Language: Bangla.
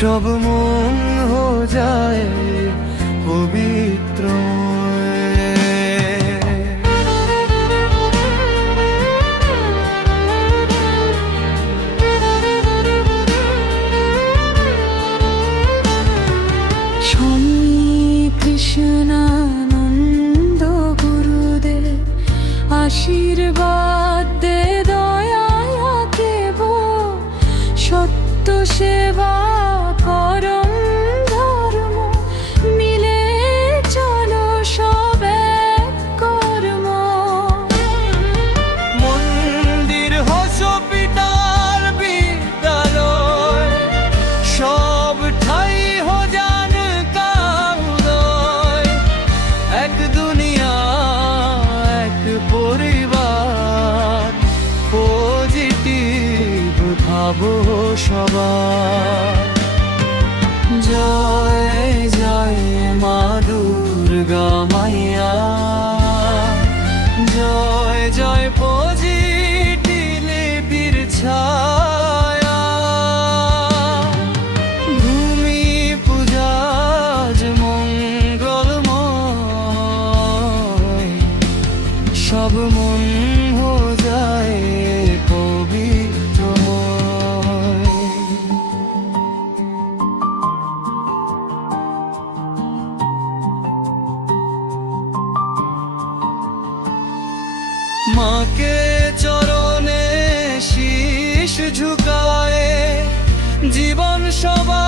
सब मन हो जाए पवित्र। কৃষ্ণানন্দ গুরুদেব আশীর্বাদ দে, দয়া কেব সত্য সেবা পরম ধর্ম, মিলে চলো সব এক কর্ম। মন্দির হসপিটাল বিদ্যালয় সব ঠাই हो जान का उदय, एक दुनिया एक परिवार, पॉजिटिव भाबो सबार। जय जय मा दुर्गा माइया, जय जय पॉजिटिविटीर छाया। भूमि पूजा आज मंगलमय, सब मन हो जाए पवित्रमय। माँ के चरणे शीश झुकाए जीवन सबार